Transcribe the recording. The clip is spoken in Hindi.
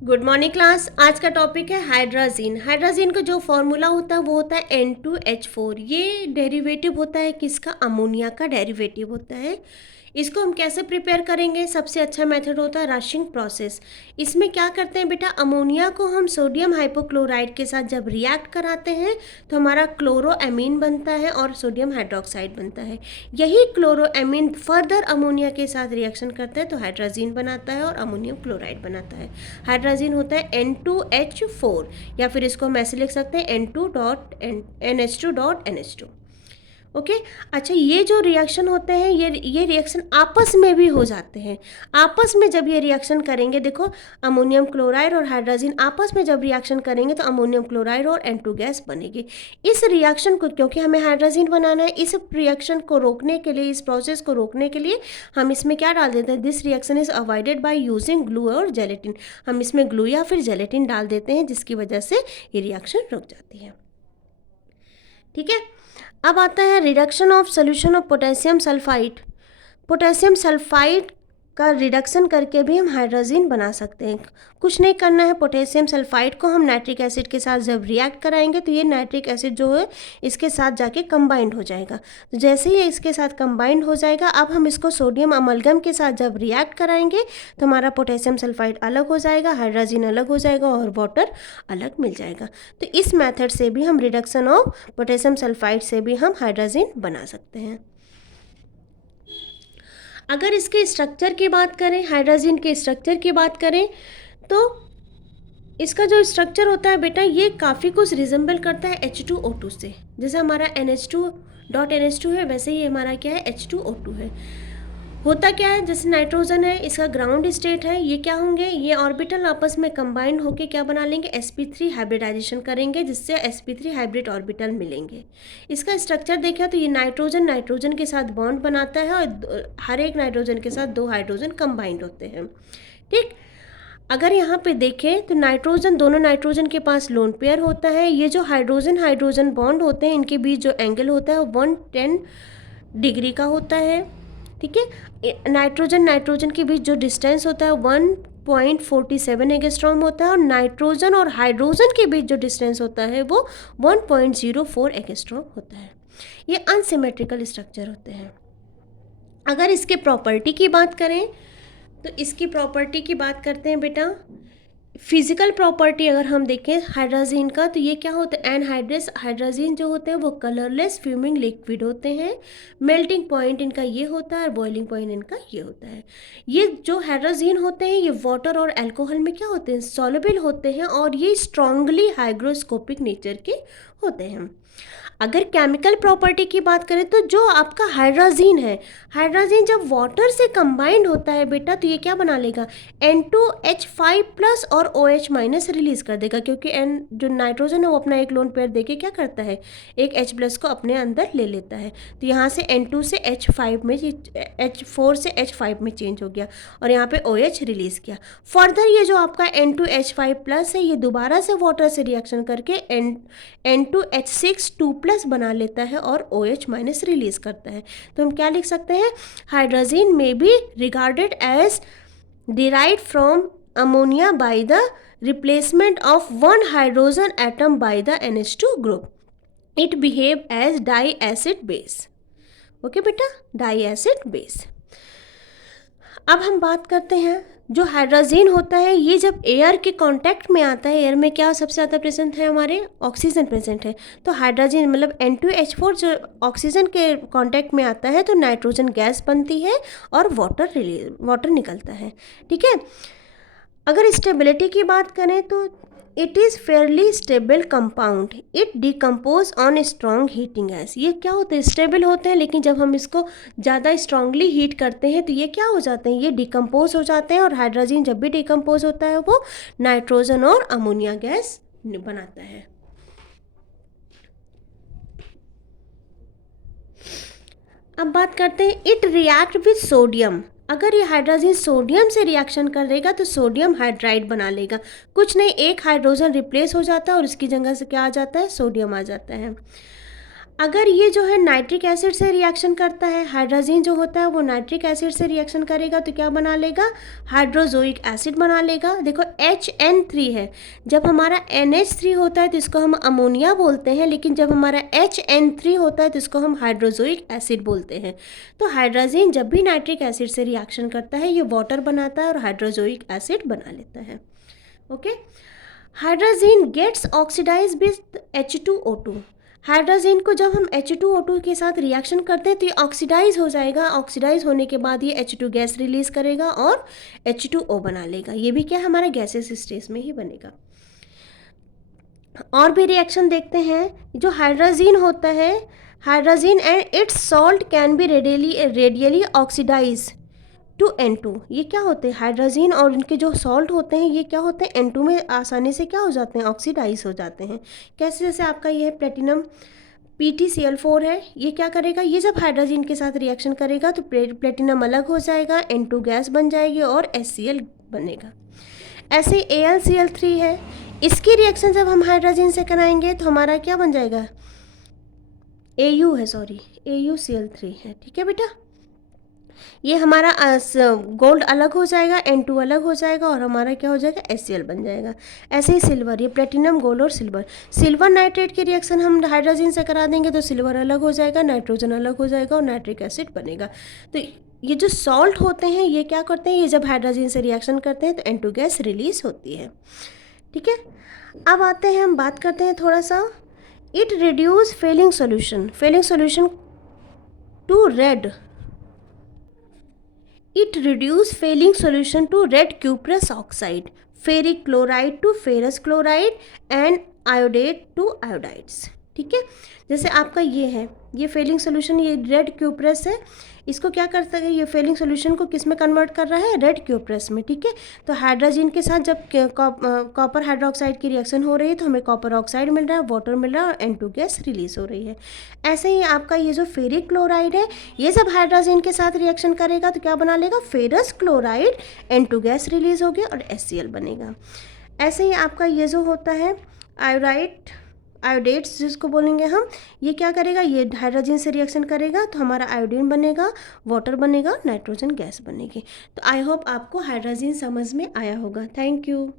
Good morning class. आज का टॉपिक है हाइड्राजीन। हाइड्राजीन का जो फॉर्मूला होता है वो होता है N2H4। ये डेरिवेटिव होता है किसका? अमोनिया का डेरिवेटिव होता है। इसको हम कैसे प्रिपेयर करेंगे? सबसे अच्छा मेथड होता है रशिंग प्रोसेस। इसमें क्या करते हैं बेटा, अमोनिया को हम सोडियम हाइपोक्लोराइड के साथ जब रिएक्ट कराते हैं तो हमारा क्लोरोएमीन बनता है और सोडियम हाइड्रोक्साइड बनता है। यही क्लोरोएमीन फर्दर अमोनिया के साथ रिएक्शन करता है तो हाइड्राजीन बनाता है और अमोनियम क्लोराइड बनाता है। हाइड्राजीन होता है N2H4 या फिर इसको हम ऐसे लिख सकते हैं NH2.NH2। ओके। अच्छा, ये जो रिएक्शन होते हैं ये रिएक्शन आपस में भी हो जाते हैं। आपस में जब ये रिएक्शन करेंगे, देखो अमोनियम क्लोराइड और हाइड्रोजन आपस में जब रिएक्शन करेंगे तो अमोनियम क्लोराइड और N2 गैस बनेगी। इस रिएक्शन को, क्योंकि हमें हाइड्रोजन बनाना है, इस रिएक्शन को रोकने के लिए, इस प्रोसेस को रोकने के लिए हम इसमें क्या डाल देते हैं? This reaction is avoided by using glue और जेलेटिन। हम इसमें ग्लू या फिर जेलेटिन डाल देते हैं जिसकी वजह से ये रिएक्शन रुक जाती है। ठीक है। अब आता है reduction of solution of potassium sulphide. Potassium sulphide का रिडक्शन करके भी हम हाइड्रोजन बना सकते हैं। कुछ नहीं करना है, पोटेशियम सल्फाइड को हम नाइट्रिक एसिड के साथ जब रिएक्ट कराएंगे तो ये नाइट्रिक एसिड जो है इसके साथ जाके कंबाइंड हो जाएगा। तो जैसे ही इसके साथ कंबाइंड हो जाएगा, अब हम इसको सोडियम अमलगम के साथ जब रिएक्ट कराएंगे तो हमारा पोटेशियम सल्फाइड अलग हो जाएगा, हाइड्रोजन अलग हो जाएगा और वाटर अलग मिल जाएगा। तो इस मेथड से भी हम रिडक्शन ऑफ पोटेशियम सल्फाइड से भी हम हाइड्रोजन बना सकते हैं। अगर इसके स्ट्रक्चर की बात करें, हाइड्रोजन के स्ट्रक्चर की बात करें, तो इसका जो स्ट्रक्चर होता है बेटा, ये काफ़ी कुछ रिजेंबल करता है H2O2 से। जैसे हमारा NH2.NH2 है, वैसे ही हमारा क्या है, H2O2 है। होता क्या है, जैसे नाइट्रोजन है, इसका ग्राउंड स्टेट है, ये क्या होंगे, ये ऑर्बिटल आपस में कंबाइंड होके क्या बना लेंगे, sp3 हाइब्रिडाइजेशन करेंगे जिससे sp3 हाइब्रिड ऑर्बिटल मिलेंगे। इसका स्ट्रक्चर देखा तो ये नाइट्रोजन के साथ बॉन्ड बनाता है और हर एक नाइट्रोजन के साथ 2 हाइड्रोजन कंबाइंड होते हैं। ठीक। अगर यहाँ पे देखें तो नाइट्रोजन, दोनों नाइट्रोजन के पास लोन पेयर होता है। ये जो हाइड्रोजन हाइड्रोजन बॉन्ड होते हैं, इनके बीच जो एंगल होता है वो 110 डिग्री का होता है। ठीक है। नाइट्रोजन के बीच जो डिस्टेंस होता है 1.47 एंगस्ट्रॉम होता है और नाइट्रोजन और हाइड्रोजन के बीच जो डिस्टेंस होता है वो 1.04 एंगस्ट्रॉम होता है। ये अनसिमेट्रिकल स्ट्रक्चर होते हैं। अगर इसके प्रॉपर्टी की बात करें तो इसकी प्रॉपर्टी की बात करते हैं बेटा। फिजिकल प्रॉपर्टी अगर हम देखें हाइड्रोजन का, तो ये क्या होता है, एनहाइड्रस हाइड्रोजन जो होते हैं वो कलरलेस फ्यूमिंग लिक्विड होते हैं। मेल्टिंग पॉइंट इनका ये होता है और बॉइलिंग पॉइंट इनका ये होता है। ये जो हाइड्रोजन होते हैं ये वाटर और अल्कोहल में क्या होते हैं, सॉल्युबल होते हैं और ये स्ट्रांगली हाइग्रोस्कोपिक नेचर के होते हैं। अगर केमिकल प्रॉपर्टी की बात करें तो जो आपका हाइड्रोजन है, हाइड्रोजन जब वाटर से कंबाइंड होता है बेटा तो ये क्या बना लेगा, N2H5+ और OH- रिलीज कर देगा, क्योंकि N जो नाइट्रोजन है वो अपना एक लोन पेयर देके क्या करता है, एक H+ को अपने अंदर ले लेता है। तो यहाँ से N2 से H5 में, H4 से H5 में चेंज हो गया और यहाँ पे OH रिलीज किया। फर्दर ये जो आपका N2H5+ है ये दोबारा से वाटर से रिएक्शन करके N2H6 2+ बना लेता है और OH- रिलीज करता है। तो हम क्या लिख सकते हैं, हाइड्रोजन में be regarded as derived from ammonia by the replacement of one hydrogen atom by the NH2 group. It behave as diacid base. Okay बेटा, डाईएसिड बेस। अब हम बात करते हैं, जो हाइड्रोजन होता है ये जब एयर के कांटेक्ट में आता है, एयर में क्या सबसे ज़्यादा प्रेजेंट है, हमारे ऑक्सीजन प्रेजेंट है। तो हाइड्रोजन मतलब N2H4 जो ऑक्सीजन के कांटेक्ट में आता है तो नाइट्रोजन गैस बनती है और वाटर निकलता है। ठीक है। अगर स्टेबिलिटी की बात करें तो it is Fairlie stable compound, it decompose on strong heating gas. ये क्या होते हैं, स्टेबल होते हैं, लेकिन जब हम इसको ज़्यादा स्ट्रांगली हीट करते हैं तो ये क्या हो जाते हैं, ये डिकम्पोज हो जाते हैं। और हाइड्रोजन जब भी डिकम्पोज होता है वो नाइट्रोजन और अमोनिया गैस बनाता है। अब बात करते हैं इट रिएक्ट विद सोडियम। अगर ये हाइड्रोजन सोडियम से रिएक्शन करेगा तो सोडियम हाइड्राइड बना लेगा। कुछ नहीं, एक हाइड्रोजन रिप्लेस हो जाता है और इसकी जगह से क्या आ जाता है, सोडियम आ जाता है। अगर ये जो है नाइट्रिक एसिड से रिएक्शन करता है, हाइड्रोजन जो होता है वो नाइट्रिक एसिड से रिएक्शन करेगा तो क्या बना लेगा, हाइड्रोजोइक एसिड बना लेगा। देखो HN3 है, जब हमारा NH3 होता है तो इसको हम अमोनिया बोलते हैं, लेकिन जब हमारा HN3 होता है तो इसको हम हाइड्रोजोइक एसिड बोलते हैं। तो हाइड्रोजन जब भी नाइट्रिक एसिड से रिएक्शन करता है ये वाटर बनाता है और हाइड्रोजोइक एसिड बना लेता है। Okay, hydrogen gets oxidise with H2O2। Hydrogen को जब हम H2O2 के साथ रिएक्शन करते हैं तो ये ऑक्सीडाइज हो जाएगा। ऑक्सीडाइज होने के बाद ये H2 गैस रिलीज करेगा और H2O बना लेगा। ये भी क्या हमारा गैसेस स्टेज में ही बनेगा। और भी रिएक्शन देखते हैं। जो हाइड्रोजन होता है, hydrogen and its salt can be readily oxidise to N2। ये क्या होते हैं, हाइड्रोजन और इनके जो सॉल्ट होते हैं ये क्या होते हैं, N2 में आसानी से क्या हो जाते हैं, ऑक्सीडाइज हो जाते हैं। कैसे, जैसे आपका ये प्लेटिनम PtCl4 है, ये क्या करेगा, ये जब हाइड्रोजन के साथ रिएक्शन करेगा तो प्लेटिनम अलग हो जाएगा, N2 गैस बन जाएगी और HCl बनेगा। ऐसे AlCl3 है, इसकी रिएक्शन जब हम हाइड्रोजन से कराएंगे तो हमारा क्या बन जाएगा, AuCl3 है। ठीक है बेटा, ये हमारा गोल्ड अलग हो जाएगा, N2 अलग हो जाएगा और हमारा क्या हो जाएगा, HCl बन जाएगा। ऐसे ही सिल्वर, ये प्लेटिनम, गोल्ड और सिल्वर, सिल्वर नाइट्रेट की रिएक्शन हम हाइड्रोजन से करा देंगे तो सिल्वर अलग हो जाएगा, नाइट्रोजन अलग हो जाएगा और नाइट्रिक एसिड बनेगा। तो ये जो सॉल्ट होते हैं ये क्या करते हैं, ये जब हाइड्रोजन से रिएक्शन करते हैं तो N2 गैस रिलीज होती है। ठीक है, अब आते हैं, हम बात करते हैं थोड़ा सा, it reduce Fehling solution to red, it reduce failing solution to red cuprous oxide, ferric chloride to ferrous chloride and iodate to iodides। ठीक है, जैसे आपका ये है, ये फेलिंग सोल्यूशन, ये रेड क्यूप्रस है, इसको क्या कर सकते हैं, ये फेलिंग सोल्यूशन को किस में कन्वर्ट कर रहा है, रेड क्यूप्रस में। ठीक है, तो हाइड्रोजन के साथ जब कॉपर हाइड्रोक्साइड की रिएक्शन हो रही है तो हमें कॉपर ऑक्साइड मिल रहा है, वाटर मिल रहा है और N2 गैस रिलीज हो रही है। ऐसे ही आपका ये जो फेरिक क्लोराइड है, ये जब हाइड्रोजन के साथ रिएक्शन करेगा तो क्या बना लेगा, ferrous chloride, N2 gas release होगी और HCl बनेगा। ऐसे ही आपका ये जो होता है आयोडेट्स जिसको बोलेंगे हम, ये क्या करेगा, ये हाइड्रोजन से रिएक्शन करेगा तो हमारा आयोडीन बनेगा, वाटर बनेगा, नाइट्रोजन गैस बनेगी। तो आई होप आपको हाइड्रोजन समझ में आया होगा। Thank you.